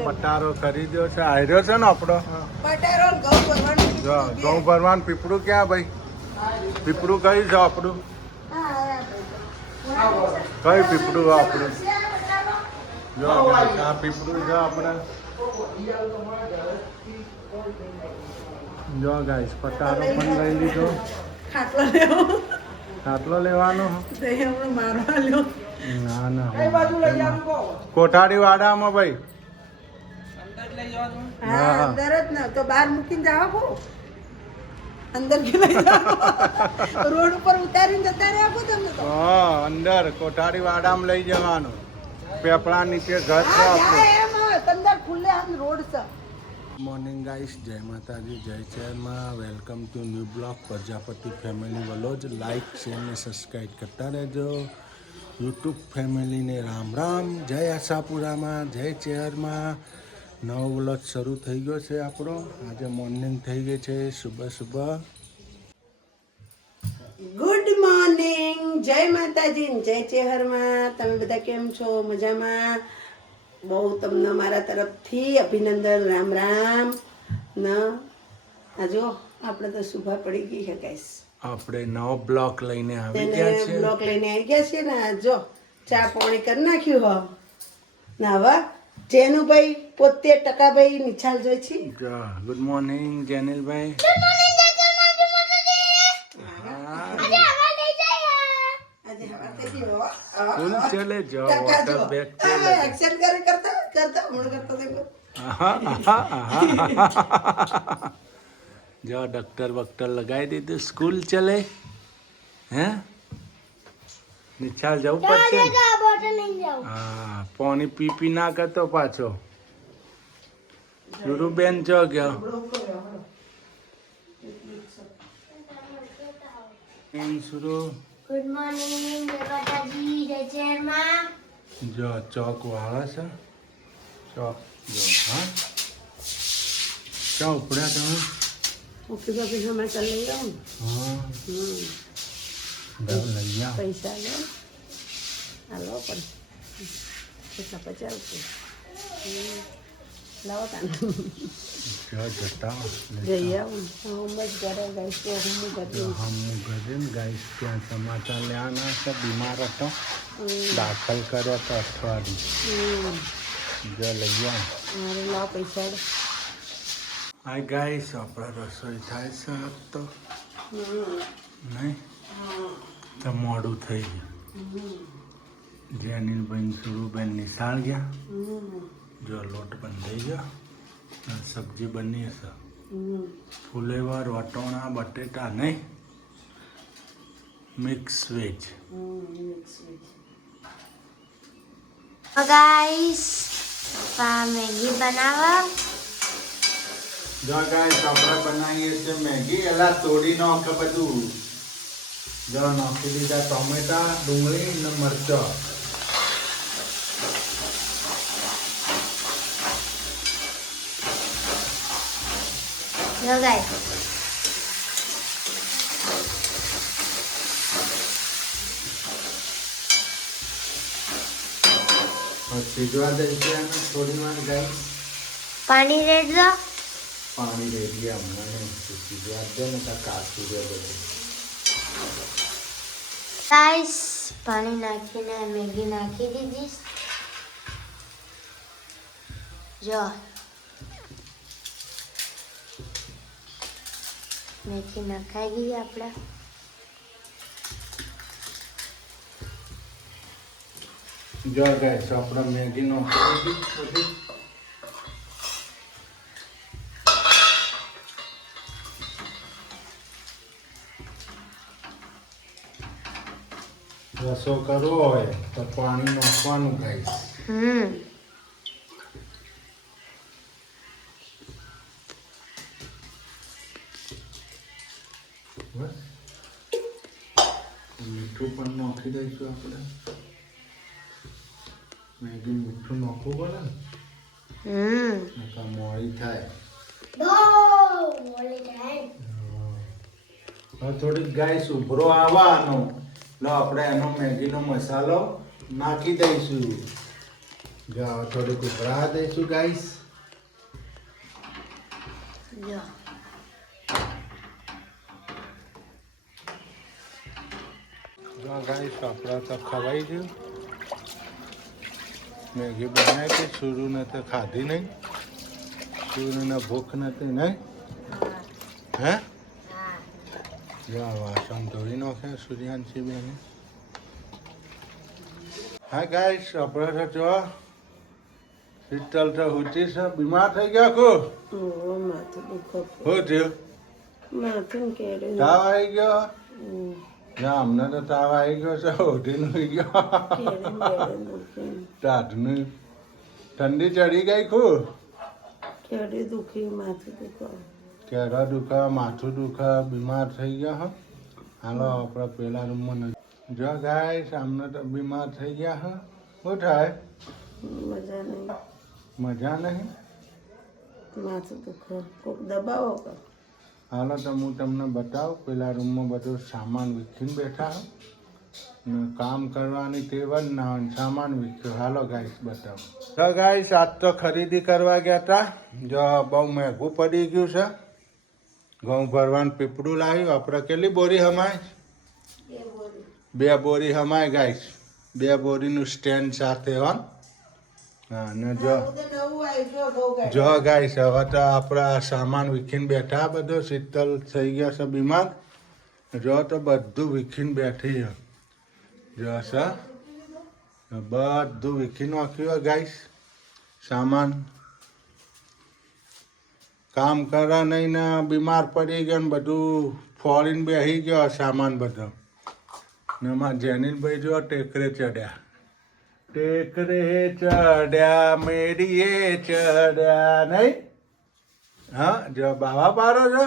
પટારો ખરીદ્યો છે આયરો છે ને આપણો ઘઉં ભરવાનું પીપળું ક્યાં ભાઈ પીપળું કયું છે આપણું કયું પીપળું આપણું જો આ પીપળું છે આપણે જો ગાઈસ પટારો પણ લઈ લીધો ખાટલો લેવાનો ના ના કોઠારી વાડામાં ભાઈ અંદર જ ને તો બહાર મૂકીને જાવ અંદર રોડ ઉપર ઉતારીને જતા રહ્યા તમને તો અંદર કોઠારી વાડામાં લઈ જવાનું પેપડા નીચે ઘર છે આપણું અંદર ખુલ્લે આમ રોડ છે મોર્નિંગ ગાઈસ જય માતાજી જય ચેરમાં welcome to new blog Prajapati family vlog like share ને સબસ્ક્રાઈબ કરતા રહેજો યુટ્યુબ ફેમિલીને રામ રામ જય આશાપુરામાં જય ચેરમાં નવો વ્લોગ શરૂ થઈ ગયો છે આપણો આજે મોર્નિંગ થઈ ગઈ છે સુબહ ગુડ મોર્નિંગ જય માતાજી જય ચેહરમાં તમે બધા કેમ છો મજામાં બહુ તમને મારા તરફથી અભિનંદન રામ રામ ન આજો આપણે તો શુભા પડી ગઈ છે ગાઈસ આપણે નવો બ્લોગ લઈને આવી ગયા છે બ્લોગ લઈને આવી ગયા છે ને જો ચા પાણી કરી નાખ્યું હો ના હવે જેનુભાઈ 70% ભાઈ નિશાલ જોઈ છે ગુડ મોર્નિંગ જેનિલભાઈ ફૂલ ચલે જો વોટર બેગ ચલે એક્શન કરે કરતા મોડ કરતા દેખો જો ડોક્ટર વક્ટર લગાવી દીધું સ્કૂલ ચલે હે નિશાલ જવું પડશે હા પાણી પી ના કરતો પાછો સુરુબેન જો ગયો સુરુ ગુડ મોર્નિંગ જય માતાજી જય ચેરમાં જો ચોક વાળા છે ચોક જો હા ક્યાં ઉપડ્યા તમે ઓકે બાપી હમણાં ચાલ લઈ આવું હા લઈ આવ પૈસા લે હાલો પણ કેટલા 50 લાવો તાને જો જતા જઈ આવું હું બસ ઘરે ગઈ તો હું ઘરે ગાઈસ ત્યાં સમાચાર લેવાના છે બીમાર હતો દાખલ કર્યો તો અઠવાડિયું જો લઈ આવ મારે લાવ પૈસા હાય ગાઈસ આપણે રસોઈ થાય છે આજ તો નહીં તો મોડું થઈ ગયું જેનિલભાઈ સુરુબેન નિશાળ ગયા જો લોટ બંધાઈ ગયો સબ્જી બની છે ફુલેવર વટોણા બટેટા નહીં મિક્સ વેજ ગાઈસ મેગી બનાવવા જો ગાઈસ આપણે બનાવીએ છીએ મેગી એલા તોડી નાખે બધું જો નાખી દીધા ટોમેટા ડુંગળી અને મરચો જો ગાઈસ સીજવા દઈશું અને થોડી વાર ગાઈસ પાણી રેડ દો પાણી રેડી હમણાં સીજવા દે ને તો કાચું રહે બધું ગાઈસ પાણી નાખીને મેગી નાખી દીધી જો મેથી નખાઈ ગઈ આપણે જો ગાઈસ આપણે મેગી નાખી દીધી રસો કરવો હોય તો પાણી નાખવાનું ગાઈસ મીઠું પણ નાખી દઈશું આપણે મેગી મીઠું નાખવું પડે ને મોડી થાય થોડીક ગાઈસ ઉભરો આવવાનો લો આપણે એનો મેગીનો મસાલો નાખી દઈશું જો થોડીક ઉભરા દઈશું ગાઈસ. જો જો ગાઈસ આપણે તો ખવાઈ ગયું. મેગી બનાવી હતી, સુરુને તો ખાધી નહીં. સુરુને ભૂખ નથી નહીં. હે જો વાસણ ધોઈ નાખ્યા સૂર્યાંશી બેને. હા ગાઈસ આપણે તો જો શીતલ તો હુતી છે, બીમાર થઈ ગયા કો. માથું દુખો શું થયું? માથું કેડે તાવ આવી ગયો? ના અમને તો તાવ આવી ગયો છે, ઓઢીનું આવી ગયો. ટાઢનું ઠંડી ચડી ગઈ ખૂબ. કેડે દુખી માથું દુખો ચહેરા દુખે, માથું દુખે, બીમાર થઈ ગયા. હા હાલો આપણે પેલા રૂમમાં જો ગાઈસ અમને તો બીમાર થઈ ગયા. હા શું થાય? મજા નહીં, મજા નહીં. માથું દુખો કોક દબાવો કર. હાલો તો હું તમને બતાવું. પેલા રૂમમાં બધું સામાન વીખીને બેઠા હો ને કામ કરવાની ટેવ જ ના હોય ને સામાન વીખ્યો. હાલો ગાઈસ બતાવો. તો ગાઈસ આજ તો ખરીદી કરવા ગયા હતા. જો બહુ મેઘું પડી ગયું છે. ઘઉં ભરવાનું પીપળું લાવ્યું. આપણે કેટલી બોરી હમાય? 2 બોરી હમાય ગાઈસ. 2 બોરીનું સ્ટેન્ડ સાથે હો. હા ને જો જો ગાઈસ હવે તો આપણા સામાન વીખીને બેઠા. બધો શીતલ થઈ ગયા છે બીમાર. જો તો બધું વીખીને બેઠી છે. જો છે બધું વીખી નાખ્યું ગાઈસ. સામાન કામ કરે નહીં ને બીમાર પડી ગયો ને બધું ફોડીને બેસી ગયો સામાન બધો. ને એમાં જેનીલભાઈ જો ટેકરે ચડ્યા. ટેકરે ચડ્યા મેરીએ ચડ્યા નહીં. હા જો બાવા પાડો છો.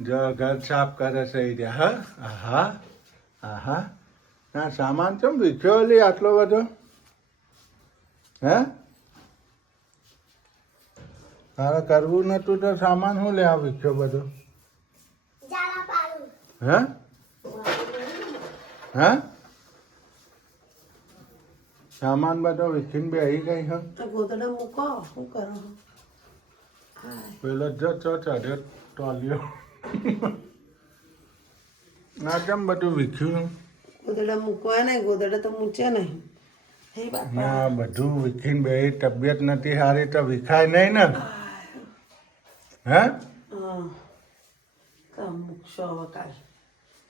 જો ઘર સાફ કરે છે એ રહ્યા. હા આહા આહા ના સામાન કેમ વીખ્યો લી આટલો બધો? હે તારે કરવું નતું તો સામાન શું લે વીખ્યો બધો? હે હે સામાન બધો વીખીને બેસી ગઈ. હા ગોદડા મૂકો શું કરો? પેલો જો ચડ્યો ટોલ્યો. ના કેમ બધું વીખ્યું? ગોદડા મૂકવા નહીં, ગોદડા તો મૂચે નહીં. હે બાપા ના બધું વીખીને બે તબિયત નથી સારી તો વિખાય નહીં ને. હે હા કામ મૂકશો હવે કાલ.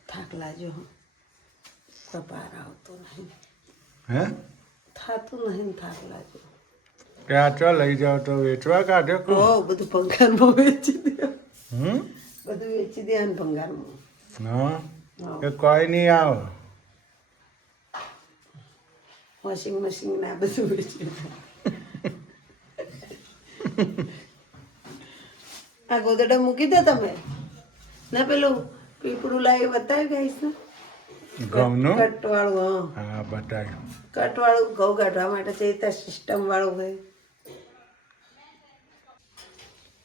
થાક લાજો કપાર આવતો નહીં, હે થાતું નહીં ને થાક લાજો. ત્યાં ચો લઈ જાવ તો વેચવા કાઢે કો. હો બધું ભંગારમાં વેચી દે, હમ બધું વેચી દે ને ભંગારમાં. હા કે કોઈ નહીં આવો. વોશિંગ મશીન ના બધું વેચી દે. આ ગોદડા મૂકી દે તમે ના. પેલું પીપળું લાવી બતાવી ગઈશ ને ઘઉંનું કટવાળું. હા બતાવ્યું. કટવાળું ઘઉં કાઢવા માટે છે એ સિસ્ટમ વાળું હોય.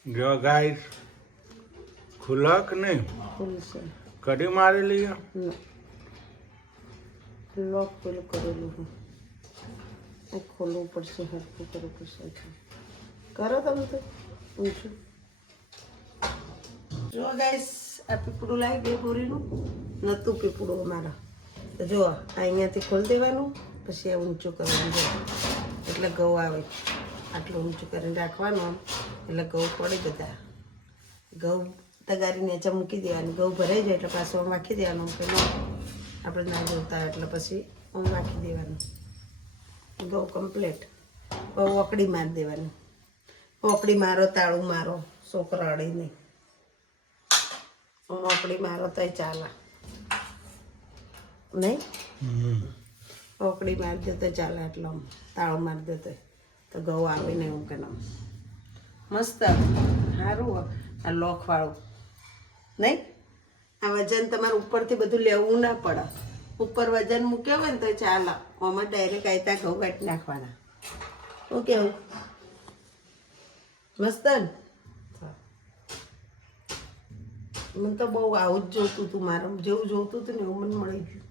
જો ગાઈસ ખુલક નહીં ખુલશે કડી મારી લઈએ. લોક પેલું કરેલું હોય એ ખોલવું પડશે, હરખું કરવું પડશે. કરો તમે તો ઊંચું. જો ગાઈસ આ પીપળું લાવી 2 બોરીનું નહોતું પીપળું અમારા. તો જો આ અહીંયાથી ખોલી દેવાનું, પછી આ ઊંચું કરવાનું. જો એટલે ઘઉં આવે. આટલું ઊંચું કરીને રાખવાનું આમ એટલે ઘઉં પડી બધા. ઘઉં તગારી નીચે મૂકી દેવાની. ઘઉં ભરાઈ જાય એટલે પાછું આમ રાખી દેવાનું. પેલું આપણે ના જોતા એટલે પછી આમ રાખી દેવાનું. ઘઉં કમ્પ્લેટ. હવે ઓકડી મારી દેવાની. ઓકડી મારો, તાળું મારો, છોકરા અડી નહીં. ઓકડી મારો તોય ચાલે નહીં. ઓકડી મારી દે તો ચાલે. એટલે તાળું મારી દે તો ઘઉં આવે નહીં. હું કે મસ્ત સારું. આ લોખવાળું નહીં. આ વજન તમારે ઉપરથી બધું લેવું ના પડે. ઉપર વજન મૂક્યો હોય ને તો ચાલે. આમાં ડાયરેક્ટ આયતા ઘઉં કાઢી નાખવાના. શું કેવું? મસ્ત ને? મને તો બહુ આવું જ જોતું હતું. મારે જેવું જોતું હતું ને એવું મને મળી ગયું.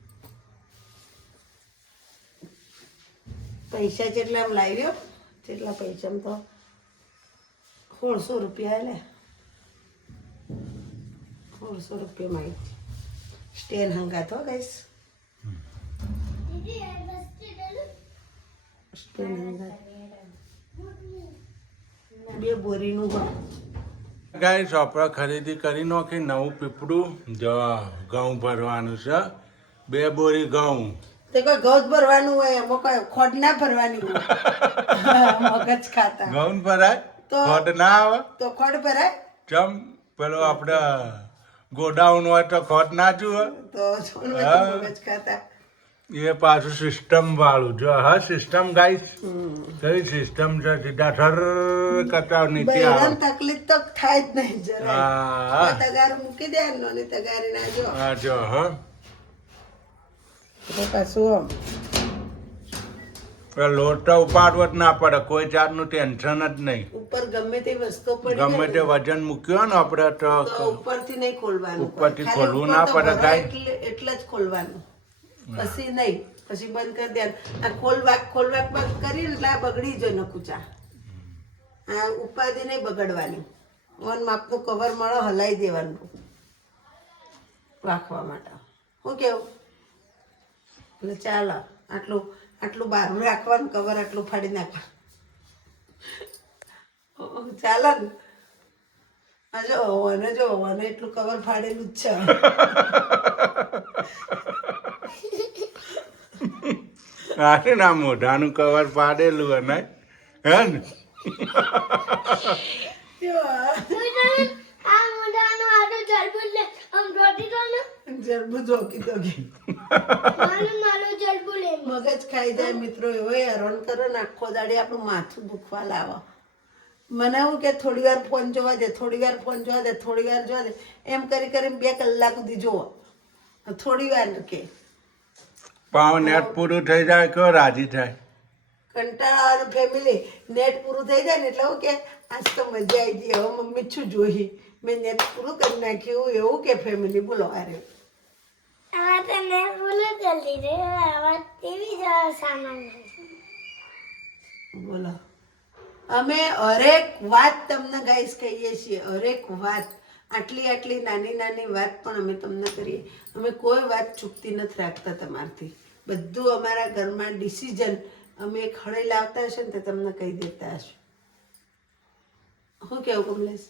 પૈસા જેટલા આમ લાવ્યો કેટલા પૈસા તો 1600 રૂપિયા લે 1600 રૂપિયામાં સ્ટેન હંગાત હો ગઈશ સ્ટેન હંગાત 2 બોરીનું ગાઈસ આપણે ખરીદી કરી નાખી નવું પીપળું જો ઘઉં ભરવાનું છે 2 બોરી ઘઉં તે કોઈ ઘઉં જ ભરવાનું હોય એમાં કોઈ ખોટ ના ભરવાની હોય મગજ ખાતા ઘઉં ભરાય તો- ખોટ ના આવે તો ખોટ ભરાય ચમ પેલો આપણે ગોડાઉન હોય તો ખોટ ના જુએ તો છોડવા મગજ ખાતા એ પાછું સિસ્ટમ વાળું જો હા સિસ્ટમ ગાઈસ કઈ સિસ્ટમ છે સીધા સર કરતા નીચે બૈરાને આવે તકલીફ તો થાય જ નહીં જરાય હા તગાર મૂકી દે ને તગારી ના જો હા જો હા તો પાછું પેલો લોટ તો ઉપાડવો જ ના પડે કોઈ જાતનું ટેન્શન જ નહીં ઉપર ગમે તે વસ્તુ પડી ગમે જાય તે વજન મૂક્યો ને આપણે તો તો ઉપરથી નહીં ખોલવાનું ઉપરથી ખાલી ખોલવું ઉપર ના તો પડે ભરાય કાંઈ. એટલે જ ખોલવાનું પછી નહીં પછી બંધ કરી દેવાનું આ ખોલવાક બંધ કરીને એટલે આ બગડી જાય નકુચા આ ઉપાધિ નહીં બગડવાની વન માપનું કવર મળો હલાઈ દેવાનું રાખવા માટે શું કેવું એટલે ચાલો આટલું બહાર રાખવાનું કવર આટલું ફાડી નાખવાનું ચાલો ને આ જો વને એટલું કવર ફાડેલું જ છે આને ના મોઢાનું કવર પાડેલું અને હે ને જરબું જોકી દોકી મગજ ખાઈ જાય મિત્રો એવો હેરાન કરો ને આખો દાડી આપણું માથું દુખવા લાવો મને એવું કે થોડી વાર ફોન જોવા દે થોડી વાર જોવા દે એમ કરી 2 કલાક સુધી જોવો થોડી વાર કે પાવ નેટ પૂરું થઈ જાય કયો રાજી થાય કંટાળાવાનું ફેમિલી નેટ પૂરું થઈ જાય ને એટલે એવું કે આજ તો મજા આવી ગઈ હવે મમ્મી શું જોઈ મેં નેટ પૂરું કરી નાખ્યું એવું કે ફેમિલી બોલો અરે બોલો અમે હરેક વાત તમને ગાઈસ કહીએ છીએ હરેક વાત આટલી નાની વાત પણ અમે તમને કરીએ અમે કોઈ વાત ચૂકતી નથી રાખતા તમારથી બધું અમારા ઘરમાં ડિસિઝન અમે ખડે લાવતા હશે ને તે તમને કહી દેતા હશે શું કેવું કમલેશ